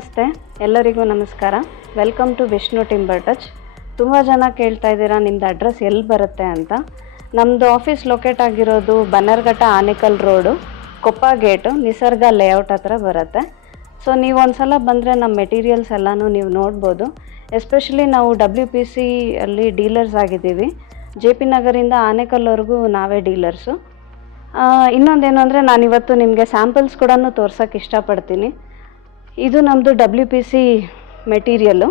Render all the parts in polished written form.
ನಮಸ್ತೆ, ಎಲ್ಲರಿಗೂ ನಮಸ್ಕಾರ. Welcome to Vishnu timber touch. ತುಂಬ ಜನ ಕೇಳ್ತಾ ಇದ್ದೀರಾ ನಿಮ್ಮದು ಅಡ್ರೆಸ್ ಎಲ್ಲಿ ಬರುತ್ತೆ ಅಂತ. ನಮ್ಮದು ಆಫೀಸ್ ಲೊಕೇಟ್ ಆಗಿರೋದು ಬನ್ನರ್ಘಟ್ಟ ಆನೇಕಲ್ ರೋಡು, ಕೊಪ್ಪ ಗೇಟು, ನಿಸರ್ಗ ಲೇಔಟ್ ಹತ್ರ ಬರುತ್ತೆ. ಸೊ ನೀವು ಒಂದ್ಸಲ ಬಂದರೆ ನಮ್ಮ ಮೆಟೀರಿಯಲ್ಸ್ ಎಲ್ಲನೂ ನೀವು ನೋಡ್ಬೋದು. ಎಸ್ಪೆಷಲಿ ನಾವು WPC ಅಲ್ಲಿ ಡೀಲರ್ಸ್ ಆಗಿದ್ದೀವಿ. JP ನಗರಿಂದ ಆನೇಕಲ್ವರೆಗೂ ನಾವೇ ಡೀಲರ್ಸು. ಇನ್ನೊಂದೇನು ಅಂದರೆ ನಾನಿವತ್ತು ನಿಮಗೆ ಸ್ಯಾಂಪಲ್ಸ್ ಕೂಡ ತೋರ್ಸೋಕ್ಕೆ ಇಷ್ಟಪಡ್ತೀನಿ. ಇದು ನಮ್ಮದು WPC ಮೆಟೀರಿಯಲ್ಲು.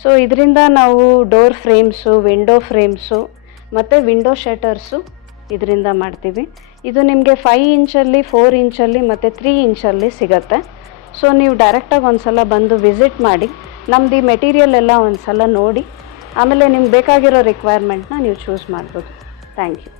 ಸೊ ಇದರಿಂದ ನಾವು ಡೋರ್ ಫ್ರೇಮ್ಸು, ವಿಂಡೋ ಫ್ರೇಮ್ಸು ಮತ್ತು ವಿಂಡೋ ಶಟರ್ಸು ಇದರಿಂದ ಮಾಡ್ತೀವಿ. ಇದು ನಿಮಗೆ 5 ಇಂಚಲ್ಲಿ, 4 ಇಂಚಲ್ಲಿ ಮತ್ತು 3 ಇಂಚಲ್ಲಿ ಸಿಗುತ್ತೆ. ಸೊ ನೀವು ಡೈರೆಕ್ಟಾಗಿ ಒಂದು ಸಲ ಬಂದು ವಿಸಿಟ್ ಮಾಡಿ, ನಮ್ಮದು ಈ ಮೆಟೀರಿಯಲ್ ಎಲ್ಲ ಒಂದು ಸಲ ನೋಡಿ, ಆಮೇಲೆ ನಿಮ್ಗೆ ಬೇಕಾಗಿರೋ ರಿಕ್ವೈರ್ಮೆಂಟ್ನ ನೀವು ಚೂಸ್ ಮಾಡ್ಬೋದು. Thank you.